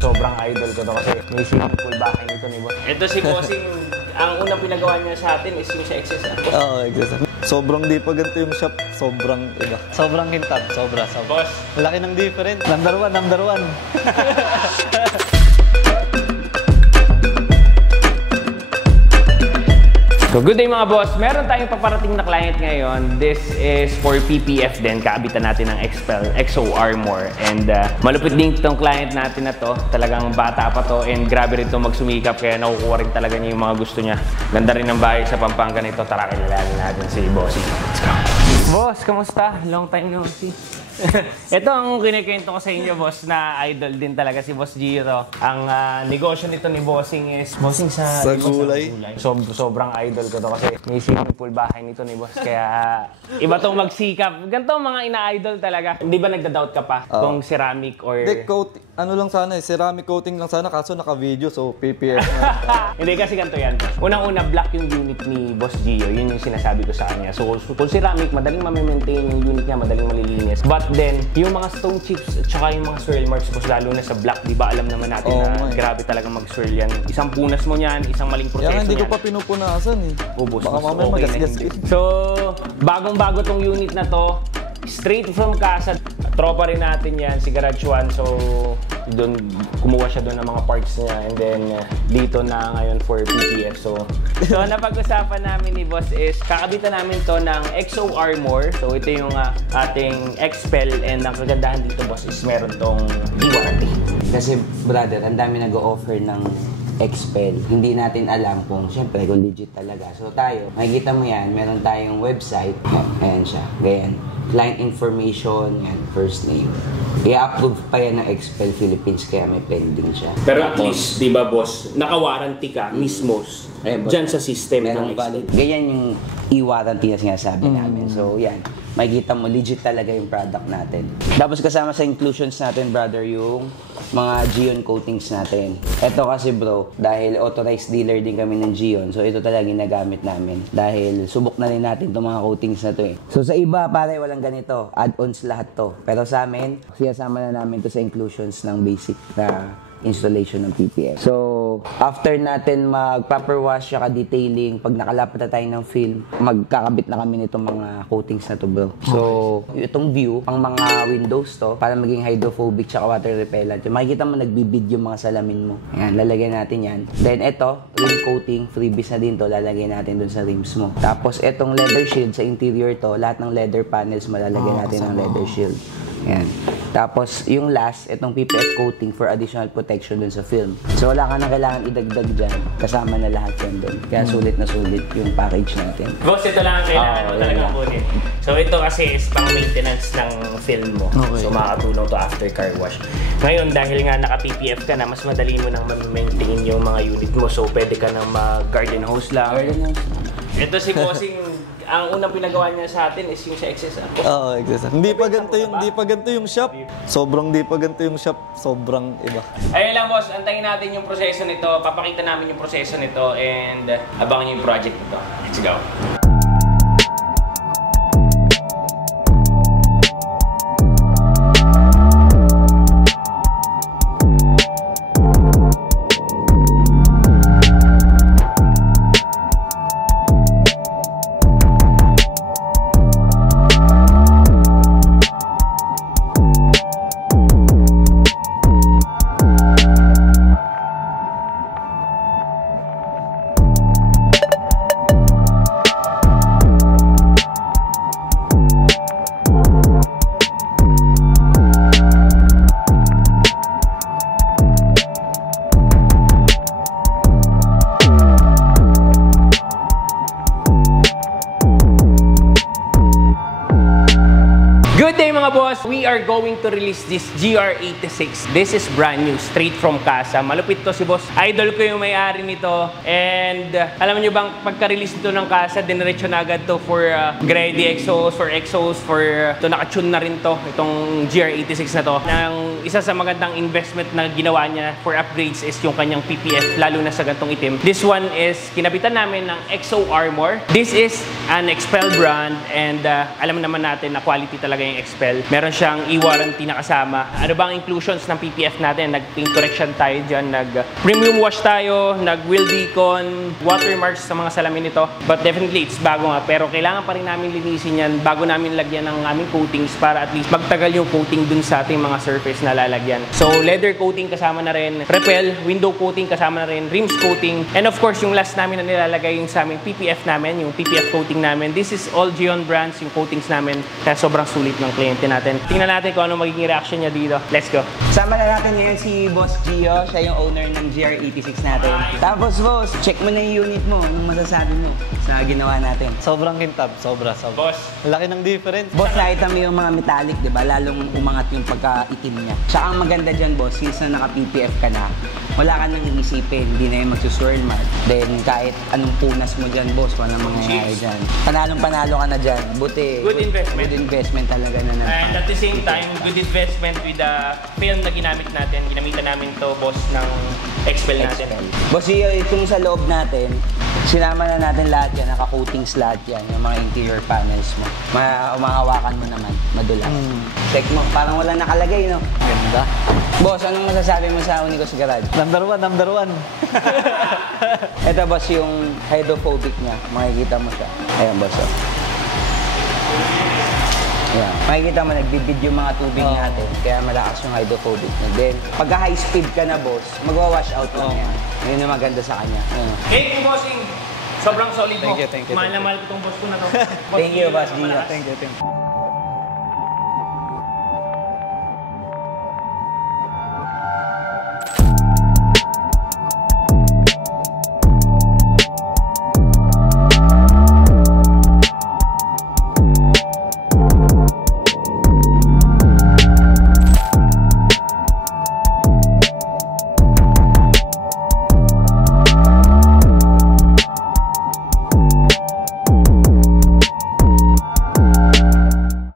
Sobrang idol ko to kasi may swimming pool bahay nito ni Boss. Ito si Bossing, ang unang pinagawa niya sa atin is yung sa XS. Oo, XS. Sobrang di pa ganito yung shop, sobrang iba. Sobrang hintad, sobra. Boss, Laki ng difference. Number one. So good day mga boss, meron tayong paparating na client ngayon. This is for PPF din, kaabitan natin ng XO Armor. And malupit din itong client natin na to. Talagang bata pa to and grabe rin ito magsumikap kaya nakukuha rin talaga niya yung mga gusto niya. Ganda rin ng bahay sa Pampanga nito. Tara, kilalanin natin si Bossy. Let's go! Boss, kamusta? Long time no see. Ito ang kinikwento ko sa inyo, boss, na idol din talaga si Boss Giro. Ang negosyo nito ni Bossing is Bossing sa gulay. Sobrang idol ko to kasi may swimming pool bahay nito ni Boss. Kaya iba tong magsikap. Ganito mga ina-idol talaga. Hindi ba nagda-doubt ka pa kung ceramic or... Hindi, ano lang sana eh, ceramic coating lang sana kaso naka-video so PPF. Hindi kasi ganito yan. Unang-una, black yung unit ni Boss Gio. Yun yung sinasabi ko sa kanya. So kung ceramic, madaling ma-maintain yung unit niya, madaling malilinis. But then, yung mga stone chips at saka yung mga swirl marks, boss, lalo na sa black, di ba alam naman natin na grabe talagang mag-swirl yan. Isang punas mo niyan, isang maling proseso yan. Hindi niyan. ko pa pinupunasan eh. Boss, baka mamaya magasgas eh. So, bagong-bago tong unit na to. Straight from casa. Tropa rin natin yan, si Garage One. So, doon, kumuha siya doon ng mga parts niya. And then, dito na ngayon for PPF. So napag-usapan namin ni Boss is, kakabitan namin to ng XO Armor. So, ito yung ating Expel. And ang kagandahan dito, Boss, is meron tong e-warranty. Kasi, brother, ang dami nag-o-offer ng Expel. Hindi natin alam kung, syempre, kung legit talaga. So, tayo, makikita mo yan, meron tayong website. Ayan siya. Ganyan. Client information, yan, first name. I-approve pa yan ng Expel Philippines kaya may pending siya. Pero at least, di ba boss, naka-warranty ka mismo dyan sa system ng Expel. Ganyan yung i-warranty na sinasabi namin. So yan, makikita mo legit talaga yung product natin. Tapos kasama sa inclusions natin, brother, yung mga Geon coatings natin. Ito kasi bro, dahil authorized dealer din kami ng Geon, so ito talaga ginagamit namin. Dahil subok na rin natin itong mga coatings na to eh. So sa iba, pare, walang ganito. Add-ons lahat to. Pero sa amin, siyasama na namin to sa inclusions ng basic na installation ng PPF. So, after natin mag-proper wash at detailing, pag nakalapat na tayo ng film, magkakabit na kami nitong mga coatings na to, bro. So, itong view, pang mga windows to, para maging hydrophobic at water repellent. Makikita mo, nagbibid yung mga salamin mo. Ayan, lalagyan natin yan. Then, ito, rim coating, freebies na din to, lalagyan natin dun sa rims mo. Tapos, itong leather shield sa interior to, lahat ng leather panels, malalagyan natin ng leather shield. Ayan. Tapos, yung last, itong PPF coating for additional protection dun sa film. So, wala ka na kailangan idagdag dyan. Kasama na lahat yan dun. Kaya sulit na sulit yung package natin. Boss, ito lang ang kailangan mo talagang kunin. So, ito kasi is pang maintenance ng film mo. Okay. So, makakatulong to after car wash. Ngayon, dahil nga naka-PPF ka na, mas madali mo nang ma-maintain yung mga unit mo. So, pwede ka nang mag-garden hose lang. Ito si Bossing, ang unang pinagawa niya sa atin is yung sa XS. Oo, XS. Hindi pa ganito yung shop. Sobrang di pa ganito yung shop. Sobrang iba. Ayun lang boss, antayin natin yung proseso nito. Papakita namin yung proseso nito and abangan yung project nito. Let's go. Mga boss, we are going to release this GR86. This is brand new, straight from casa. Malupit to si boss. Idol ko yung may-ari nito. And alam niyo bang pagka-release nito ng casa, diniretso na agad to for grade exhaust, for to nakatune na rin to, itong GR86 na to. Ang isa sa magandang investment na ginawa niya for upgrades is yung kanyang PPF, lalo na sa gantong itim. This one is kinabitan namin ng XO Armor. This is an Expel brand and alam naman natin na quality talaga yung Expel. Meron siyang e-warranty na kasama. Ano ba ang inclusions ng PPF natin? Nag-paint correction tayo dyan, nag-premium wash tayo, nag-wheel decon, watermarks sa mga salamin nito. But definitely, it's bago nga. Pero kailangan pa rin namin linisin yan bago namin lagyan ng aming coatings para at least magtagal yung coating dun sa ating mga surface na lalagyan. So, leather coating kasama na rin, repel, window coating kasama na rin, rims coating, and of course, yung last namin na nilalagay yung sa aming PPF namin, yung PPF coating namin. This is all Gion brands, yung coatings namin, kaya sobrang sulit ng kliyente natin. Tingnan natin kung ano magiging reaction niya dito. Let's go! Sama na natin ngayon si Boss Gio, siya yung owner ng GR86 natin. Tapos boss, check mo na yung unit mo, anong masasabi mo sa ginawa natin? Sobrang kintab, sobra. Boss, Laki ng difference. Boss, nakita mo yung mga metallic, di ba? Lalong umangat yung pagka-itim niya. Tsaka ang maganda dyan, boss, since na naka-PPF ka na, wala ka nang iisipin, hindi na yung magsuswirl mark. Then, kahit anong punas mo dyan, boss, walang mangyayari dyan. Panalong-panalo ka na dyan. Buti. Good investment. Good investment talaga na and at the same time, good investment with the film na ginamit natin. Ginamitan namin to, boss, ng Expel natin. Boss, itong sa loob natin, sinama na natin lahat yan, naka-coatings lahat yan, yung mga interior panels mo. Umahawakan mo naman, madulas. Check mo, parang wala nakalagay, no? Ganda. Boss, anong masasabi mo sa Unico's Garage? Number one. Ito, boss, yung hydrophobic niya. Makikita mo siya. Ayan, boss. Oh. Ayan. Makikita mo, nagbibid yung mga tubig natin. Kaya malakas yung hydrophobic niya. Then, pagka high speed ka na, boss, mag-wash out lang yan. Yun yung maganda sa kanya. Ayan. Thank you, bossing! Sobrang solid mo. Thank you. Mahal na mahal ko itong boss ko na to. Thank you, boss Gio. Thank you.